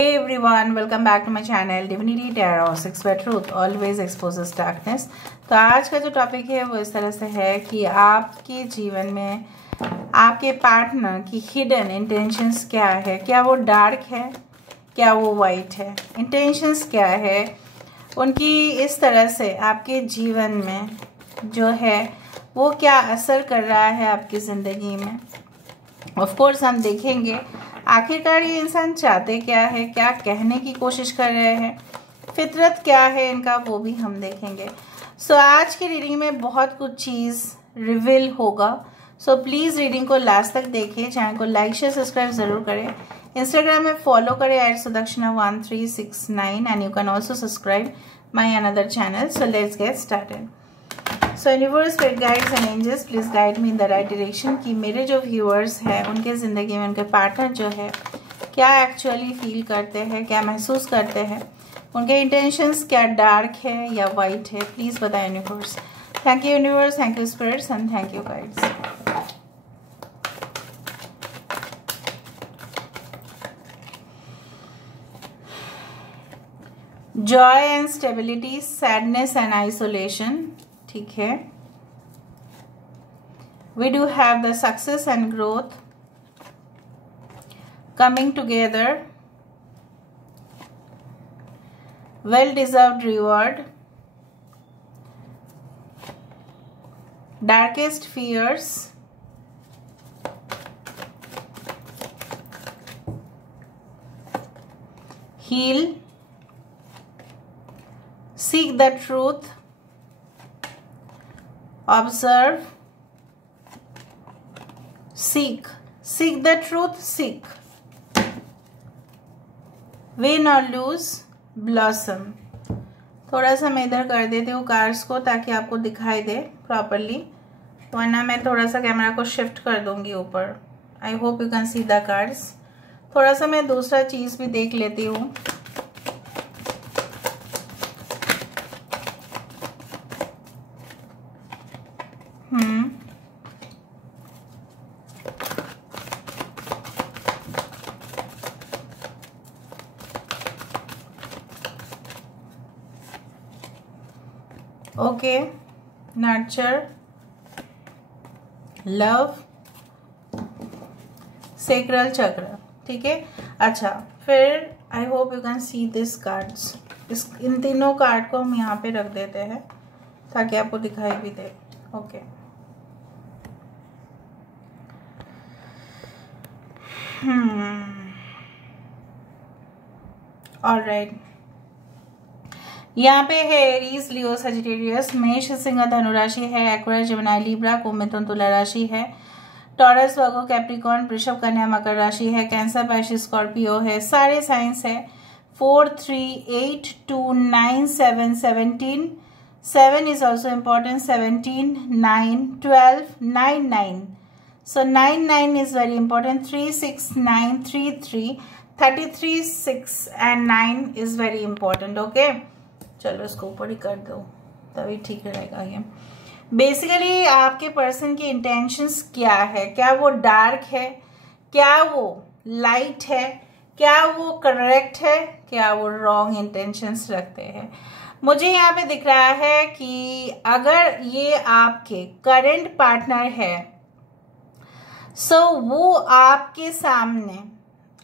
Hey everyone, welcome back to my channel Divinity Tarot 6 where truth always exposes darkness। तो आज का जो topic है वो इस तरह से है कि आपके जीवन में आपके पार्टनर की हिडन इंटेंशंस क्या है। क्या वो डार्क है, क्या वो वाइट है, इंटेंशंस क्या है उनकी, इस तरह से आपके जीवन में जो है वो क्या असर कर रहा है आपकी ज़िंदगी में। ऑफ कोर्स हम देखेंगे आखिरकार ये इंसान चाहते क्या है, क्या कहने की कोशिश कर रहे हैं, फितरत क्या है इनका, वो भी हम देखेंगे। सो आज की रीडिंग में बहुत कुछ चीज़ रिवील होगा। सो प्लीज़ रीडिंग को लास्ट तक देखिए। चैनल को लाइक शेयर सब्सक्राइब ज़रूर करें। इंस्टाग्राम में फॉलो करें @Sudakshana1369 and you can also subscribe my another channel. So let's get started. So universe, spirit guides and angels please guide me in the right direction कि मेरे जो viewers हैं उनके ज़िंदगी में उनके पार्टनर जो है क्या एक्चुअली फील करते हैं, क्या महसूस करते हैं, उनके इंटेंशंस क्या डार्क है या वाइट है। प्लीज़ बताएं universe. Thank you universe, thank you spirits and thank you guides. Joy and stability, sadness and isolation, ठीक है। We do have the success and growth coming together, well-deserved reward, darkest fears, heal, seek the truth, observe, seek the truth, seek, win or lose, blossom। थोड़ा सा मैं इधर कर देती हूँ cards को ताकि आपको दिखाई दे प्रॉपरली, वरना मैं थोड़ा सा कैमरा को शिफ्ट कर दूंगी ऊपर। आई hope you can see the cards. थोड़ा सा मैं दूसरा चीज़ भी देख लेती हूँ। ओके, नर्चर, लव, सेक्रल चक्र, ठीक है। अच्छा, फिर I hope you can see this cards. इन तीनों कार्ड को हम यहाँ पे रख देते हैं ताकि आपको दिखाई भी दे। Okay, alright. यहाँ पे है एरीज, लियो, सजिटेरियस, मेष, सिंह, धनु राशि है, एक्वेरियस, जेमिनी, लिब्रा, कुंभ, मिथुन, तुला राशि है, टॉरस, वर्गो, कैप्रिकॉर्न, वृषभ, कन्या, मकर राशि है, कैंसर, pisces, स्कॉर्पियो है। सारे साइंस है 4, 3, 8, 2, 9, 7, 17, 7 is also important, 17, 9, 12, 9, 9. So 9, 9 is very important. 3, 6, 9, 3, 3, 33, 6 and 9 is very important. Okay. चलो इसको ऊपर ही कर दो तभी ठीक रहेगा। ये बेसिकली आपके पर्सन की इंटेंशंस क्या है, क्या वो डार्क है, क्या वो लाइट है, क्या वो करेक्ट है, क्या वो रॉन्ग इंटेंशंस रखते हैं। मुझे यहाँ पे दिख रहा है कि अगर ये आपके करंट पार्टनर है सो वो आपके सामने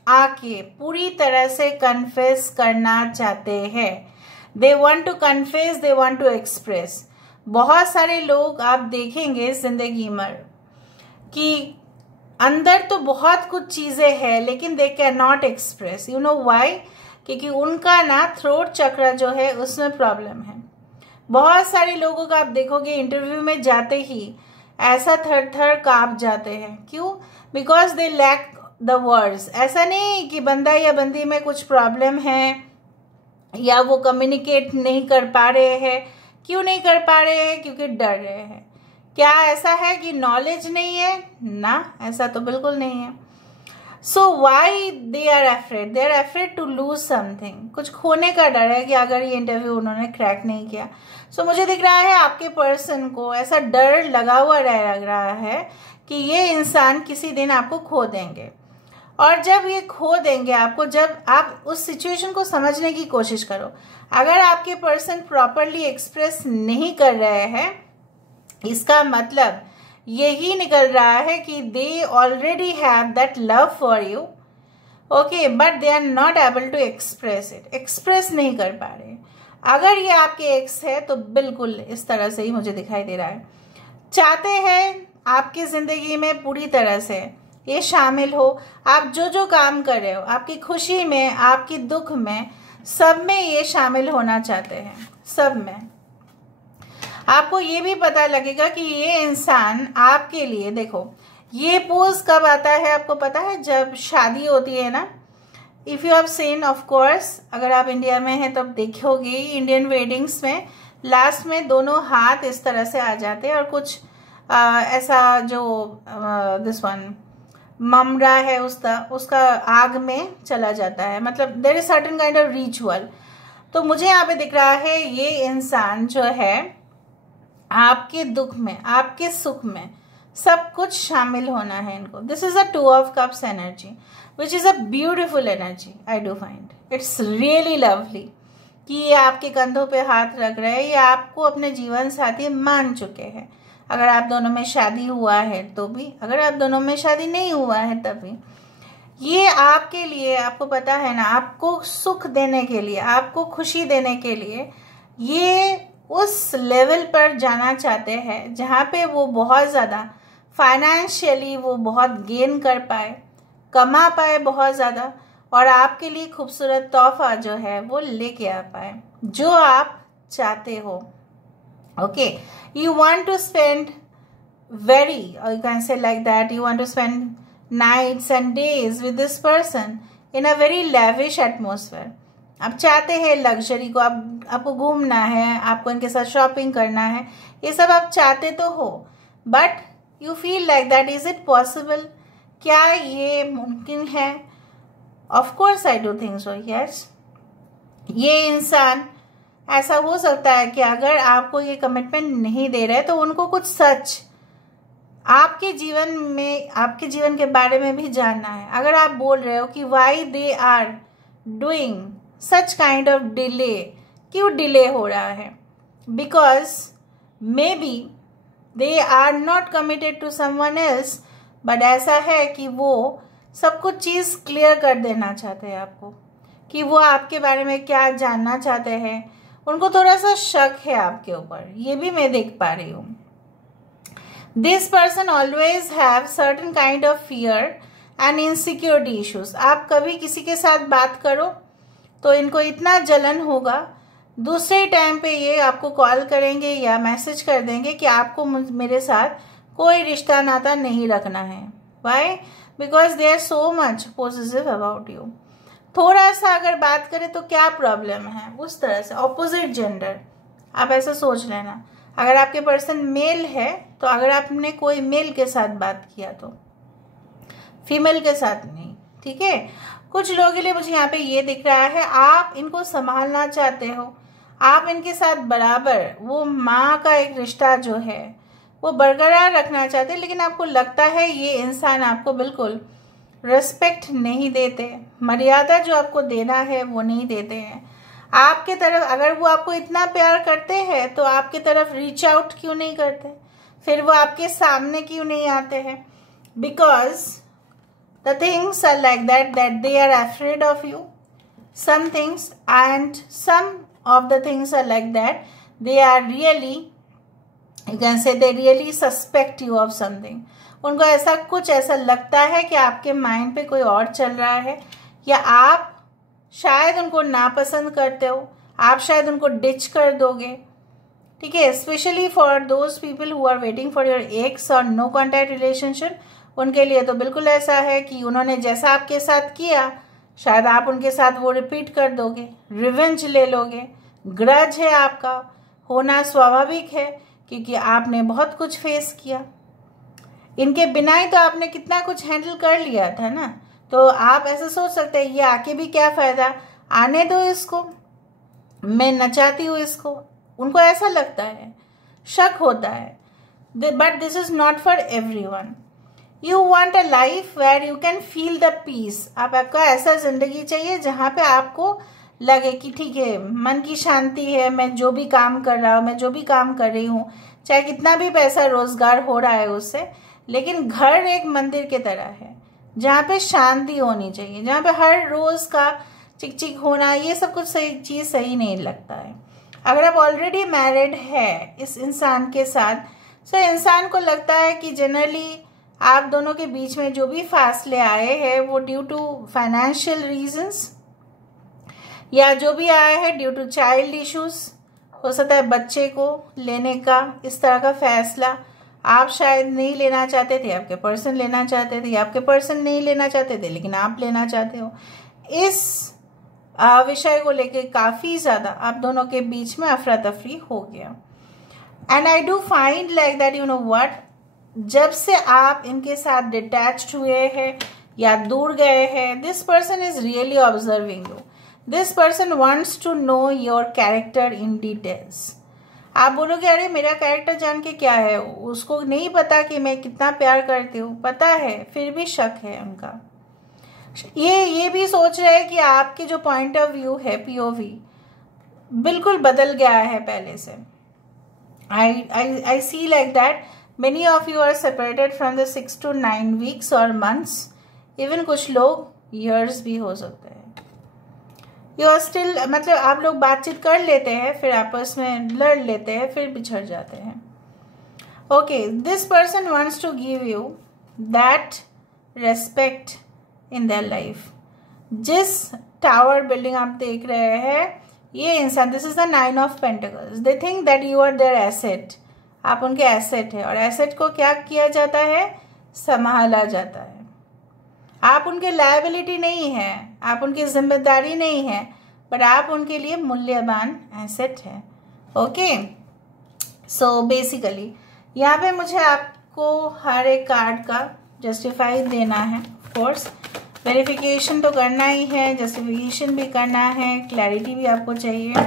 आके पूरी तरह से कन्फेस करना चाहते हैं। They want to confess, they want to express. बहुत सारे लोग आप देखेंगे जिंदगी में कि अंदर तो बहुत कुछ चीजें हैं लेकिन they can not express. You know why? क्योंकि उनका ना थ्रोट चक्र जो है उसमें प्रॉब्लम है। बहुत सारे लोगों का आप देखोगे इंटरव्यू में जाते ही ऐसा थर थर कांप जाते हैं। क्यों? Because they lack the words. ऐसा नहीं कि बंदा या बंदी में कुछ प्रॉब्लम है या वो कम्युनिकेट नहीं कर पा रहे हैं। क्यों नहीं कर पा रहे हैं? क्योंकि डर रहे हैं। क्या ऐसा है कि नॉलेज नहीं है? ना, ऐसा तो बिल्कुल नहीं है। So why they are afraid? They are afraid to lose something. कुछ खोने का डर है कि अगर ये इंटरव्यू उन्होंने क्रैक नहीं किया। सो मुझे दिख रहा है आपके पर्सन को ऐसा डर लगा हुआ लग रहा है कि ये इंसान किसी दिन आपको खो देंगे। और जब ये खो देंगे आपको, जब आप उस सिचुएशन को समझने की कोशिश करो, अगर आपके पर्सन प्रॉपरली एक्सप्रेस नहीं कर रहे हैं, इसका मतलब यही निकल रहा है कि they already have that love for you, okay, but they are not able to express it, express नहीं कर पा रहे। अगर ये आपके एक्स है तो बिल्कुल इस तरह से ही मुझे दिखाई दे रहा है, चाहते हैं आपकी जिंदगी में पूरी तरह से ये शामिल हो, आप जो जो काम कर रहे हो, आपकी खुशी में, आपकी दुख में, सब में ये शामिल होना चाहते हैं, सब में। आपको ये भी पता लगेगा कि ये इंसान आपके लिए, देखो ये पोज कब आता है आपको पता है, जब शादी होती है ना, if you have seen, of course अगर आप इंडिया में हैं तो देखोगे इंडियन वेडिंग्स में लास्ट में दोनों हाथ इस तरह से आ जाते हैं और कुछ ऐसा जो दिस वन ममरा है उसका आग में चला जाता है, मतलब there is certain kind of ritual. तो मुझे यहाँ पे दिख रहा है ये इंसान जो है आपके दुख में, आपके सुख में, सब कुछ शामिल होना है इनको। This is a 2 of cups energy which is a beautiful energy, I do find its really lovely कि ये आपके कंधों पे हाथ रख रहे हैं, ये आपको अपने जीवन साथी मान चुके हैं। अगर आप दोनों में शादी हुआ है तो भी, अगर आप दोनों में शादी नहीं हुआ है तभी, ये आपके लिए, आपको पता है ना, आपको सुख देने के लिए, आपको खुशी देने के लिए ये उस लेवल पर जाना चाहते हैं जहाँ पे वो बहुत ज़्यादा फाइनेंशियली वो बहुत गेन कर पाए, कमा पाए बहुत ज़्यादा, और आपके लिए खूबसूरत तोहफा जो है वो लेके आ पाए जो आप चाहते हो। Okay, you want to spend very, or you can say like that, you want to spend nights and days with this person in a very lavish atmosphere. आप चाहते हैं लग्जरी को, आपको घूमना है, आपको इनके साथ शॉपिंग करना है, ये सब आप चाहते तो हो, but you feel like that, is it possible, क्या ये मुमकिन है? Of course I do think so, yes. ये इंसान ऐसा हो सकता है कि अगर आपको ये कमिटमेंट नहीं दे रहे तो उनको कुछ सच आपके जीवन में, आपके जीवन के बारे में भी जानना है। अगर आप बोल रहे हो कि why they are doing such kind of delay, क्यों डिले हो रहा है, because maybe they are not committed to someone else, but ऐसा है कि वो सब कुछ चीज़ क्लियर कर देना चाहते हैं आपको, कि वो आपके बारे में क्या जानना चाहते हैं, उनको थोड़ा सा शक है आपके ऊपर, ये भी मैं देख पा रही हूँ। This person always have certain kind of fear and insecurity issues. आप कभी किसी के साथ बात करो तो इनको इतना जलन होगा, दूसरे टाइम पे ये आपको कॉल करेंगे या मैसेज कर देंगे कि आपको मेरे साथ कोई रिश्ता नाता नहीं रखना है। Why? Because they are so much positive about you. थोड़ा सा अगर बात करें तो क्या प्रॉब्लम है, उस तरह से ऑपोजिट जेंडर, आप ऐसा सोच लेना। अगर आपके पर्सन मेल है तो अगर आपने कोई मेल के साथ बात किया तो फीमेल के साथ नहीं, ठीक है। कुछ लोगों के लिए मुझे यहाँ पे ये दिख रहा है, आप इनको संभालना चाहते हो, आप इनके साथ बराबर वो माँ का एक रिश्ता जो है वो बरकरार रखना चाहते हैं, लेकिन आपको लगता है ये इंसान आपको बिल्कुल रिस्पेक्ट नहीं देते, मर्यादा जो आपको देना है वो नहीं देते हैं आपके तरफ। अगर वो आपको इतना प्यार करते हैं तो आपके तरफ रीच आउट क्यों नहीं करते, फिर वो आपके सामने क्यों नहीं आते हैं? Because the things are like that they are afraid of you, some things, and some of the things are like that they are really, you can say they really suspect you of something. उनको ऐसा कुछ ऐसा लगता है कि आपके mind पे कोई और चल रहा है, या आप शायद उनको नापसंद करते हो, आप शायद उनको डिच कर दोगे, ठीक है। Specially for those people who are waiting for your ex और नो कॉन्टैक्ट रिलेशनशिप, उनके लिए तो बिल्कुल ऐसा है कि उन्होंने जैसा आपके साथ किया शायद आप उनके साथ वो रिपीट कर दोगे, रिवेंज ले लोगे। ग्रज है आपका, होना स्वाभाविक है क्योंकि आपने बहुत कुछ फेस किया, इनके बिना ही तो आपने कितना कुछ हैंडल कर लिया था ना। तो आप ऐसे सोच सकते हैं ये आके भी क्या फ़ायदा, आने दो इसको, मैं नचाती हूँ इसको, उनको ऐसा लगता है, शक होता है। But this is not for everyone. You want a life where you can feel the peace. आपको ऐसा जिंदगी चाहिए जहाँ पे आपको लगे कि ठीक है, मन की शांति है, मैं जो भी काम कर रहा हूँ, मैं जो भी काम कर रही हूँ, चाहे कितना भी पैसा रोजगार हो रहा है उससे, लेकिन घर एक मंदिर की तरह है जहाँ पे शांति होनी चाहिए, जहाँ पे हर रोज का चिक चिक होना, ये सब कुछ सही नहीं लगता है। अगर आप ऑलरेडी मैरिड है इस इंसान के साथ, तो इंसान को लगता है कि जनरली आप दोनों के बीच में जो भी फासले आए हैं वो ड्यू टू फाइनेंशियल रीजंस, या जो भी आया है ड्यू टू चाइल्ड इश्यूज। हो सकता है बच्चे को लेने का इस तरह का फैसला आप शायद नहीं लेना चाहते थे, आपके पर्सन लेना चाहते थे, या आपके पर्सन नहीं लेना चाहते थे लेकिन आप लेना चाहते हो। इस विषय को लेके काफी ज्यादा आप दोनों के बीच में अफरा तफरी हो गया। And I do find like that, you know what, जब से आप इनके साथ डिटैच्ड हुए हैं या दूर गए हैं, this person is really observing you. This person wants to know your character in details. आप बोलोगे अरे मेरा कैरेक्टर जान के क्या है, उसको नहीं पता कि मैं कितना प्यार करती हूँ, पता है, फिर भी शक है उनका। ये भी सोच रहे हैं कि आपके जो पॉइंट ऑफ व्यू है, पीओवी, बिल्कुल बदल गया है पहले से। I see like that many of you are separated from the 6 to 9 weeks और मंथ्स, इवन कुछ लोग ईयर्स भी हो सकते हैं। यू आर स्टिल, मतलब आप लोग बातचीत कर लेते हैं, फिर आपस में लड़ लेते हैं, फिर बिछड़ जाते हैं। Okay, this person wants to give you that respect in their life. जिस टावर बिल्डिंग आप देख रहे हैं, ये इंसान, this is the 9 of Pentacles, they think that you are their asset. आप उनके एसेट है, और एसेट को क्या किया जाता है, संभाला जाता है। आप उनके लायबिलिटी नहीं है, आप उनकी जिम्मेदारी नहीं है, पर आप उनके लिए मूल्यवान एसेट है। ओके, सो बेसिकली यहाँ पे मुझे आपको हर एक कार्ड का जस्टिफाई देना है। ऑफ कोर्स वेरिफिकेशन तो करना ही है, जस्टिफिकेशन भी करना है, क्लैरिटी भी आपको चाहिए।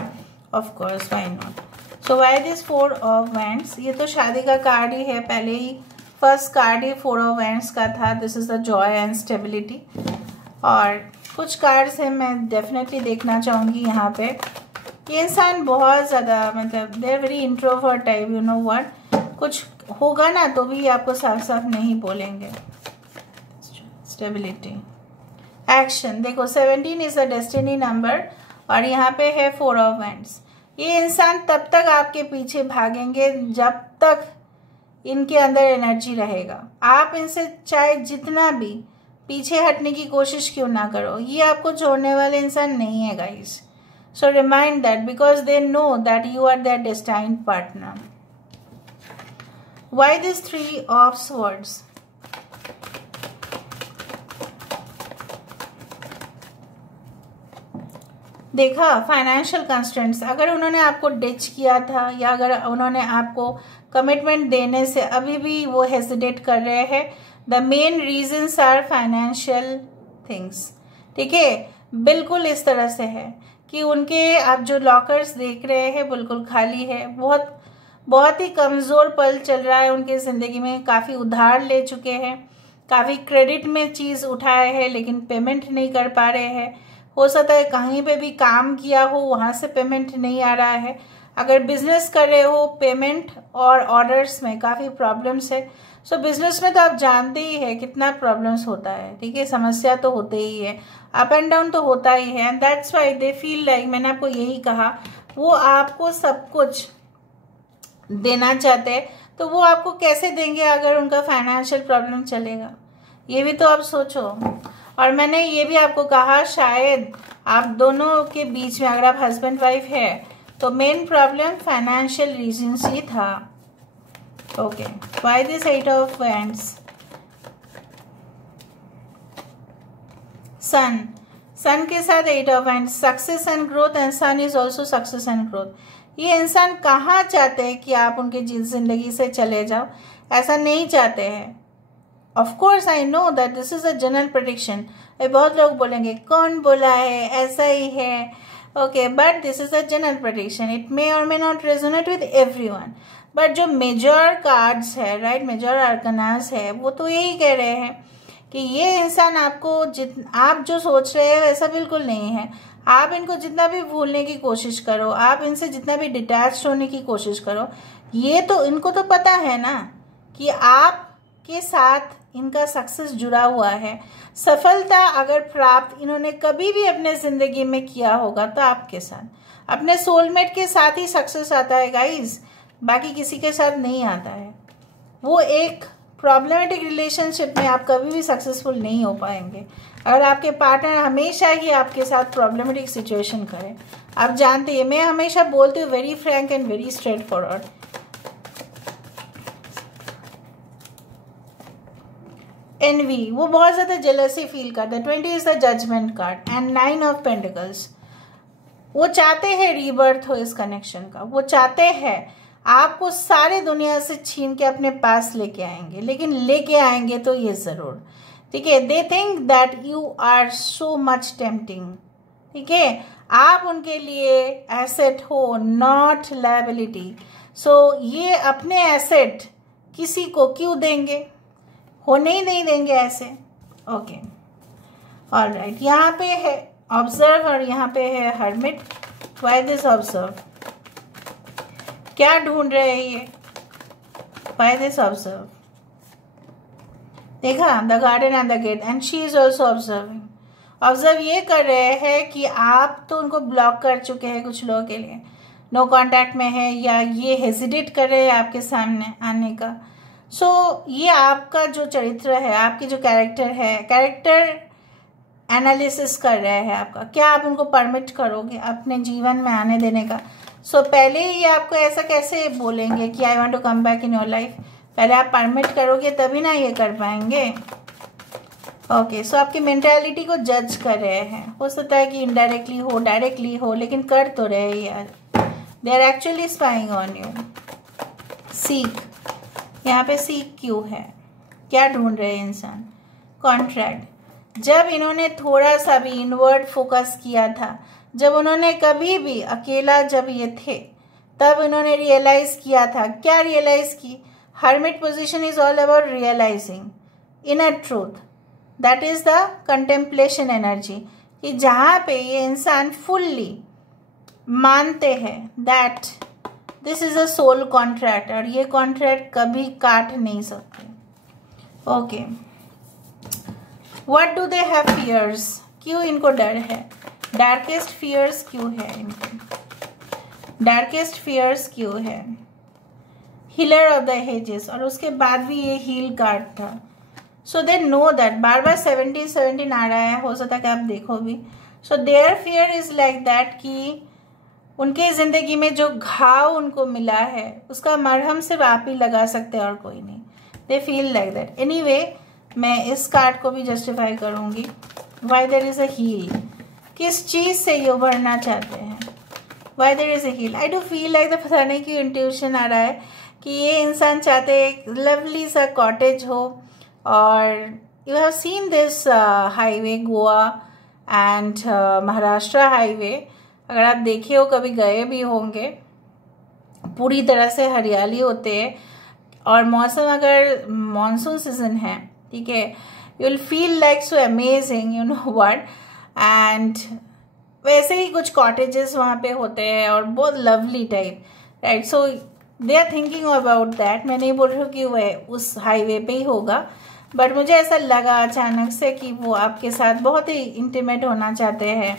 Of course, why not. So why this 4 of Wands? ये तो शादी का कार्ड ही है, पहले ही फर्स्ट कार्ड ही 4 of Wands का था। This is the joy and stability. और कुछ कार्ड्स हैं मैं डेफिनेटली देखना चाहूँगी यहाँ पे। ये इंसान बहुत ज़्यादा, मतलब they are very introvert type, you know what, कुछ होगा ना तो भी आपको साफ साफ नहीं बोलेंगे। स्टेबिलिटी, एक्शन, देखो 17 इज द डेस्टिनी नंबर, और यहाँ पे है 4 of Wands। ये इंसान तब तक आपके पीछे भागेंगे जब तक इनके अंदर एनर्जी रहेगा। आप इनसे चाहे जितना भी पीछे हटने की कोशिश क्यों ना करो, ये आपको छोड़ने वाले इंसान नहीं है guys. So remind that, because they know that you are their destined partner. Why this 3 of Swords? देखा, फाइनेंशियल कंस्ट्रेंट्स, अगर उन्होंने आपको डिच किया था, या अगर उन्होंने आपको कमिटमेंट देने से अभी भी वो हेजिटेट कर रहे हैं, the main reasons are financial things. ठीक है, बिल्कुल इस तरह से है कि उनके, आप जो लॉकर्स देख रहे हैं बिल्कुल खाली है। बहुत ही कमज़ोर पल चल रहा है उनके ज़िंदगी में। काफ़ी उधार ले चुके हैं, काफ़ी क्रेडिट में चीज़ उठाए हैं लेकिन पेमेंट नहीं कर पा रहे हैं। हो सकता है कहीं पे भी काम किया हो, वहाँ से पेमेंट नहीं आ रहा है। अगर बिजनेस कर रहे हो, पेमेंट और ऑर्डर्स में काफ़ी प्रॉब्लम्स है। सो बिजनेस में तो आप जानते ही है कितना प्रॉब्लम्स होता है। ठीक है, समस्या तो होते ही है, अप एंड डाउन तो होता ही है। And that's why they feel like, मैंने आपको यही कहा, वो आपको सब कुछ देना चाहते हैं, तो वो आपको कैसे देंगे अगर उनका फाइनेंशियल प्रॉब्लम चलेगा? ये भी तो आप सोचो। और मैंने ये भी आपको कहा, शायद आप दोनों के बीच में, अगर आप हस्बैंड वाइफ है, तो मेन प्रॉब्लम फाइनेंशियल रीजंस ही था। Okay, why this 8 of Wands? Sun के साथ 8 of Wands, success and growth, and sun is also success and growth. ये इंसान कहाँ चाहते हैं कि आप उनकी जिंदगी से चले जाओ? ऐसा नहीं चाहते हैं। Of course I know that this is a general prediction. बहुत लोग बोलेंगे कौन बोला है, ऐसा ही है। Okay, but this is a general prediction, it may or may not resonate with everyone. But जो मेजर कार्ड्स है, राइट, मेजर आर्कनास है, वो तो यही कह रहे हैं कि ये इंसान आपको आप जो सोच रहे हैं वैसा बिल्कुल नहीं है। आप इनको जितना भी भूलने की कोशिश करो, आप इनसे जितना भी डिटैच होने की कोशिश करो, ये तो इनको तो पता है ना कि आपके साथ इनका सक्सेस जुड़ा हुआ है। सफलता अगर प्राप्त इन्होंने कभी भी अपने ज़िंदगी में किया होगा तो आपके साथ, अपने सोलमेट के साथ ही सक्सेस आता है गाइस, बाकी किसी के साथ नहीं आता है। वो एक प्रॉब्लमेटिक रिलेशनशिप में आप कभी भी सक्सेसफुल नहीं हो पाएंगे अगर आपके पार्टनर हमेशा ही आपके साथ प्रॉब्लमेटिक सिचुएशन करे। आप जानते हैं, मैं हमेशा बोलती हूँ very frank and very straightforward. Envy, वो बहुत ज़्यादा जेलसी फील करता है। 20 is the judgement card and 9 of pentacles. वो चाहते हैं रीबर्थ हो इस कनेक्शन का, वो चाहते हैं आपको सारे दुनिया से छीन के अपने पास लेके आएंगे, लेकिन लेके आएंगे तो ये ज़रूर, ठीक है। They think that you are so much tempting, ठीक है। आप उनके लिए एसेट हो, नॉट लायबिलिटी। सो ये अपने एसेट किसी को क्यों देंगे, होने ही नहीं देंगे ऐसे। Okay, alright. यहाँ पे है ऑब्जर्व और यहाँ पे है हर्मिट। Why this observe? क्या ढूंढ रहे हैं ये? Why this observe? देखा, the garden and the gate and she is also observing. Observe ये कर रहे हैं कि आप तो उनको ब्लॉक कर चुके हैं कुछ लोगों के लिए, नो कांटेक्ट में है, या ये हेजिटेट कर रहे हैं आपके सामने आने का। सो ये आपका जो चरित्र है, आपकी जो कैरेक्टर है, कैरेक्टर एनालिसिस कर रहे हैं आपका। क्या आप उनको परमिट करोगे अपने जीवन में आने देने का? सो पहले ही आपको ऐसा कैसे बोलेंगे कि I want to come back in your life? पहले आप परमिट करोगे तभी ना ये कर पाएंगे। ओके, सो आपकी मेंटालिटी को जज कर रहे हैं। हो सकता है कि इनडायरेक्टली हो, डायरेक्टली हो, लेकिन कर तो रहे हैं यार। They are actually spying on you. Seek, यहाँ पे सीक क्यों है? क्या ढूंढ रहे हैं इंसान? कॉन्ट्रैक्ट। जब इन्होंने थोड़ा सा भी इनवर्ड फोकस किया था, जब उन्होंने कभी भी अकेला जब ये थे, तब इन्होंने रियलाइज किया था। क्या रियलाइज की? Hermit position is all about realising inner truth, that is the contemplation energy, कि जहाँ पे ये इंसान फुल्ली मानते हैं that this is a soul contract, और ये कॉन्ट्रैक्ट कभी काट नहीं सकते। Okay, what do they have fears? क्यों इनको डर है? डार्केस्ट फियर्स क्यों है इनको? डार्केस्ट फियर्स क्यों है? हीलर ऑफ द हेजेस, और उसके बाद भी ये हील कार्ड था। सो दे नो दैट, बार बार 17 आ रहा है, हो सकता है कि आप देखो भी। So their fear is like that कि उनके ज़िंदगी में जो घाव उनको मिला है उसका मरहम सिर्फ आप ही लगा सकते हैं और कोई नहीं। They feel like that. Anyway, मैं इस कार्ड को भी जस्टिफाई करूँगी। Why there is a heal? किस चीज़ से ये उभरना चाहते हैं? Why there is a heal? I do feel like the, पता नहीं क्यों इंट्यूशन आ रहा है कि ये इंसान चाहते एक लवली सा कॉटेज हो। और you have seen this highway, Goa and Maharashtra highway, अगर आप देखे हो, कभी गए भी होंगे, पूरी तरह से हरियाली होते हैं। और मौसम अगर मानसून सीजन है, ठीक है, you will feel like so amazing, you know what. And वैसे ही कुछ कॉटेजेस वहाँ पे होते हैं और बहुत lovely type, right. So they are thinking about that. मैं नहीं बोल रही हूँ कि वह उस हाईवे पे ही होगा, बट मुझे ऐसा लगा अचानक से कि वो आपके साथ बहुत ही इंटीमेट होना चाहते हैं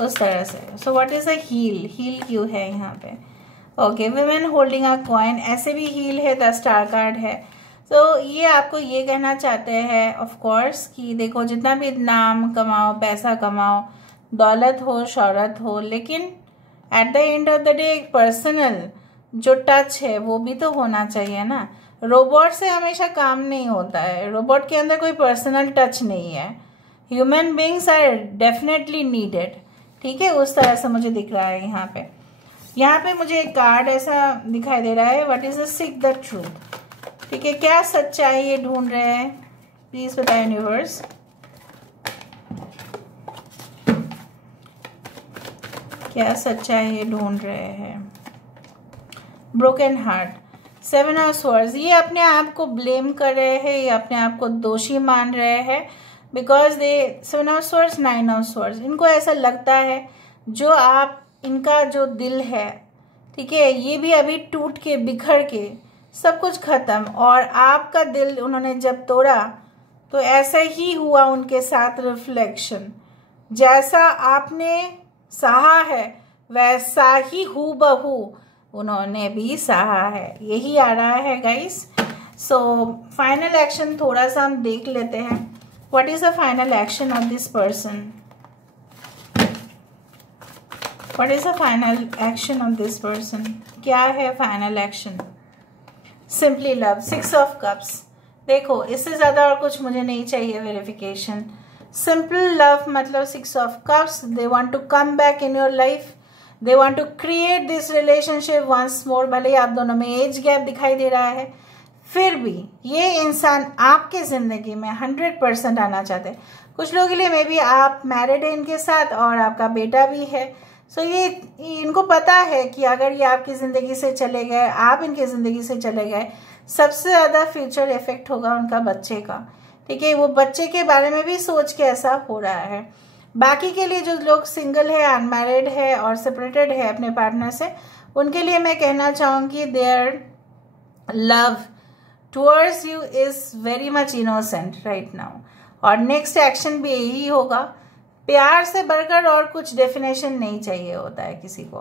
उस तरह से। So what is a heal? Heal क्यों है यहाँ पे? Okay, women holding a coin, ऐसे भी हील है, द स्टार कार्ड है। तो ये आपको ये कहना चाहते हैं ऑफ कोर्स कि देखो, जितना भी नाम कमाओ, पैसा कमाओ, दौलत हो, शौहरत हो, लेकिन at the end of the day एक पर्सनल जो टच है वो भी तो होना चाहिए ना। रोबोट से हमेशा काम नहीं होता है, रोबोट के अंदर कोई पर्सनल टच नहीं है। Human beings are definitely needed, ठीक है, उस तरह से मुझे दिख रहा है यहाँ पे। यहाँ पे मुझे एक कार्ड ऐसा दिखाई दे रहा है, what is the seek the truth, ठीक है। क्या सच्चाई ये ढूंढ रहे हैं? प्लीज बताएं यूनिवर्स। क्या सच्चाई ये ढूंढ रहे हैं? ब्रोकन हार्ट, 7 ऑफ स्वॉर्ड्स, ये अपने आप को ब्लेम कर रहे हैं, ये अपने आप को दोषी मान रहे हैं, because they 7 of swords 9 of swords, इनको ऐसा लगता है जो आप, इनका जो दिल है, ठीक है, ये भी अभी टूट के बिखर के सब कुछ खत्म, और आपका दिल उन्होंने जब तोड़ा तो ऐसा ही हुआ उनके साथ रिफ्लेक्शन, जैसा आपने सहा है वैसा ही हूबहू उन्होंने भी सहा है, यही आ रहा है गाइस। सो फाइनल एक्शन थोड़ा सा हम देख लेते हैं। What is the final action of this person? What is the final action of this person? क्या है final action? Simply love, 6 of cups. देखो, इससे ज्यादा और कुछ मुझे नहीं चाहिए वेरिफिकेशन। सिंपल लव मतलब 6 of cups. They want to come back in your life, they want to create this relationship once more. भले आप दोनों में एज गैप दिखाई दे रहा है, फिर भी ये इंसान आपके जिंदगी में 100% आना चाहते हैं। कुछ लोगों के लिए मे बी आप मैरिड हैं इनके साथ और आपका बेटा भी है। सो ये इनको पता है कि अगर ये आपकी जिंदगी से चले गए, आप इनकी जिंदगी से चले गए, सबसे ज्यादा फ्यूचर इफेक्ट होगा उनका बच्चे का, ठीक है। वो बच्चे के बारे में भी सोच के ऐसा हो रहा है। बाकी के लिए जो लोग सिंगल है, अनमैरिड है और सेपरेटेड है अपने पार्टनर से, उनके लिए मैं कहना चाहूंगी their love towards you is very much innocent right now, और नेक्स्ट एक्शन भी यही होगा। प्यार से बढ़कर और कुछ डेफिनेशन नहीं चाहिए होता है किसी को,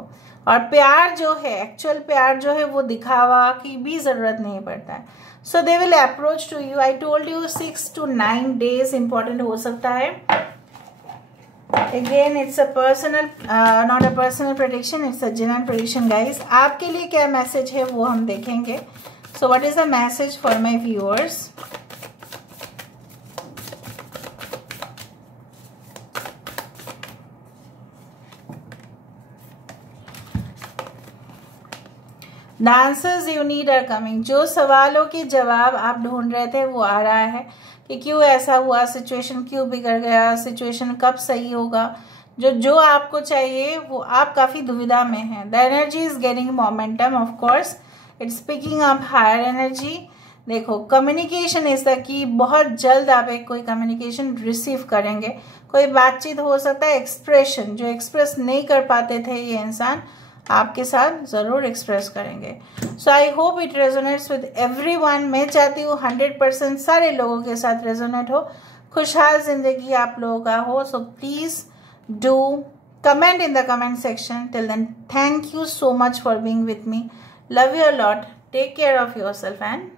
और प्यार जो है, एक्चुअल प्यार जो है, वो दिखावा की भी जरूरत नहीं पड़ता है। So they will approach to you. I told you 6 to 9 days important हो सकता है। Again it's a personal, not a personal prediction, it's a genuine prediction guys. आपके लिए क्या मैसेज है वो हम देखेंगे। So what is the message for my viewers? The answers you need are coming। जो सवालों के जवाब आप ढूंढ रहे थे वो आ रहा है कि क्यों ऐसा हुआ, सिचुएशन क्यों बिगड़ गया, सिचुएशन कब सही होगा। जो आपको चाहिए वो आप काफी दुविधा में हैं। The energy is getting momentum, of course it's picking up higher energy. देखो, कम्युनिकेशन इज द की। बहुत जल्द आप एक कोई कम्युनिकेशन रिसीव करेंगे, कोई बातचीत हो सकता है। एक्सप्रेशन जो एक्सप्रेस नहीं कर पाते थे ये इंसान आपके साथ जरूर एक्सप्रेस करेंगे। So I hope it resonates with everyone. मैं चाहती हूँ 100% सारे लोगों के साथ रेजोनेट हो, खुशहाल जिंदगी आप लोगों का हो। So please do comment in the comment section. Till then, thank you so much for being with me. Love you a lot. Take care of yourself and